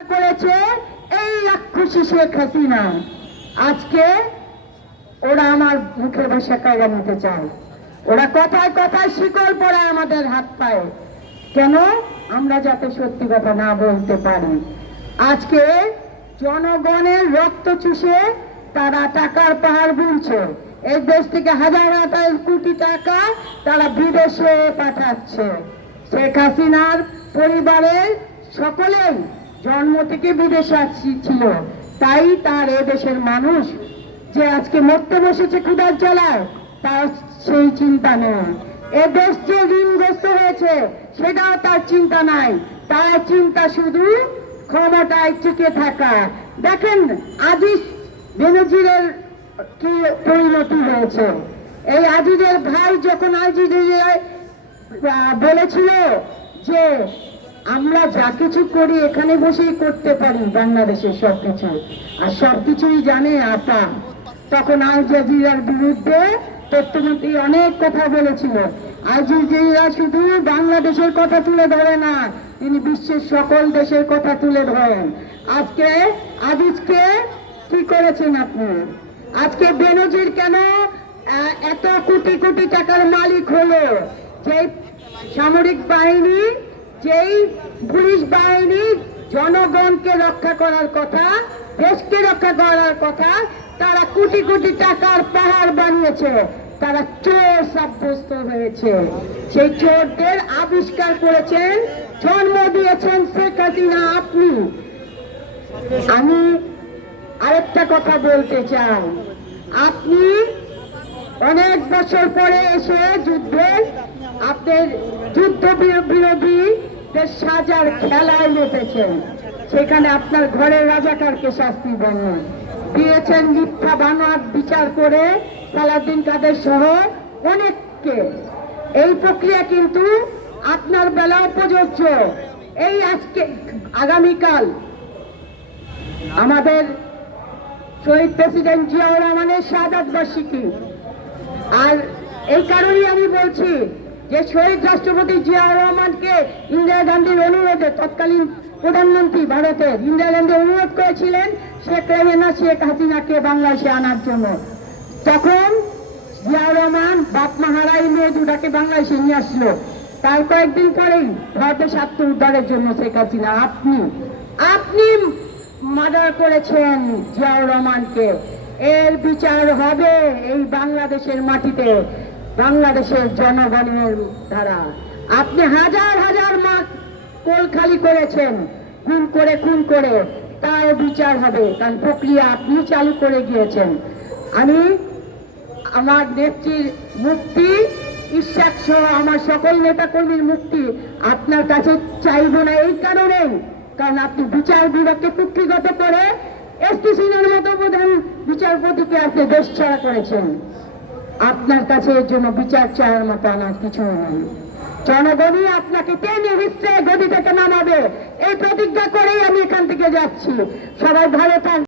করেছে এই রাক্ষসী শেখ হাসিনা। আজকে ওরা আমার মুখের ভাষা কায়গা নিতে চায়। ওরা কথায় কথায় শিকল পড়ায় আমাদের হাত পায়ে। কেন? আমরা যাতে সত্যি কথা না বলতে পারি। আজকে জনগণের রক্ত চুষে তারা টাকার পাহাড় বুনছে। এই দেশ থেকে হাজার হাজার কোটি টাকা তারা বিদেশে পাঠাচ্ছে। শেখ হাসিনার পরিবারের সকলেই জন্ম থেকে বিদেশে ছিল। তাই তার দেশের মানুষ যে আজকে মরতে বসেছে ক্ষুদার জ্বালায় তার সেই চিন্তা নেই। এদেশ যে ঋণগ্রস্ত হয়েছে সেটাও তার চিন্তা নাই। তার চিন্তা শুধু ক্ষমতায় টিকে থাকা। দেখেন আজিজ বেনজিরের কি পরিণতি হয়েছে? এই আজিজের ভাই যখন আজিজের আহ, বলেছিল যে আমরা যা কিছু করি এখানে বসেই করতে পারি বাংলাদেশের সবকিছু আর সবকিছুই জানে আপা। তখন আল জাজিরার বিরুদ্ধে তথ্যমন্ত্রী অনেক কথা বলেছিল। আল জাজিরা শুধু বাংলাদেশের কথা তুলে ধরে না, তিনি বিশ্বের সকল দেশের কথা তুলে ধরেন। আজকে আজিজকে কি করেছেন আপনি? আজকে বেনজির কেন এত কোটি কোটি টাকার মালিক হলো? যে সামরিক বাহিনী যেই পুলিশ বাহিনী জনগণকে রক্ষা করার কথা, দেশকে রক্ষা করার কথা, তারা কোটি কোটি টাকার পাহাড় বানিয়েছে। তারা চোর সাব্যস্ত হয়েছে। সেই চোরদের আবিষ্কার করেছেন, জন্ম দিয়েছেন শেখ হাসিনা আপনি। আমি আরেকটা কথা বলতে চাই। আপনি অনেক বছর পরে এসে যুদ্ধে আপনার যুদ্ধ বিরো- বিরোধীদের সাজার খেলায় মেতেছেন সেখানে আপনার ঘরের রাজাকারকে শাস্তি দেন। দিয়েছেন মিথ্যা বানোয়ার বিচার করে সালাদিন কাদের সহ অনেককে। এই প্রক্রিয়া কিন্তু আপনার বেলাও প্রযোজ্য এই আজকে, আগামীকাল আমাদের শহীদ প্রেসিডেন্ট জিয়াউর রহমানের শাহাদ বার্ষিকী। আর এই কারণেই আমি বলছি যে শহীদ রাষ্ট্রপতি জিয়াউর রহমানকে ইন্দিরা গান্ধীর অনুরোধে তৎকালীন প্রধানমন্ত্রী ভারতের ইন্দিরা গান্ধী অনুরোধ করেছিলেন, শেখ রেহেনা শেখ হাসিনাকে বাংলাদেশে আনার জন্য। তখন জিয়াউর রহমান বাপ মাহারাই মেয়ে বাংলাদেশে নিয়ে আসলো। তার কয়েকদিন পরেই ভারতের স্বার্থ উদ্ধারের জন্য শেখ হাসিনা, আপনি আপনি মার্ডার করেছেন জিয়াউর রহমানকে। এর বিচার হবে এই বাংলাদেশের মাটিতে। বাংলাদেশের জনগণের দ্বারা আপনি হাজার হাজার মা কোল খালি করেছেন, খুন করে খুন করে তার বিচার হবে, কারণ প্রক্রিয়া আপনি চালু করে গিয়েছেন। আমি আমার নেত্রীর মুক্তি ঈশ্বর সহ আমার সকল নেতাকর্মীর মুক্তি আপনার কাছে চাইব না এই কারণেই, কারণ আপনি বিচার বিভাগকে কুক্ষিগত করে এসটি সিংহের মতো প্রধান বিচারপতিকে আপনি দেশ ছাড়া করেছেন। আপনার কাছে এর জন্য বিচার চাওয়ার মতো আমার কিছু নেই। জনগণই আপনাকে টেনে হিসেবে গদি থেকে নামাবে। এই প্রতিজ্ঞা করেই আমি এখান থেকে যাচ্ছি। সবাই ভালো থাক।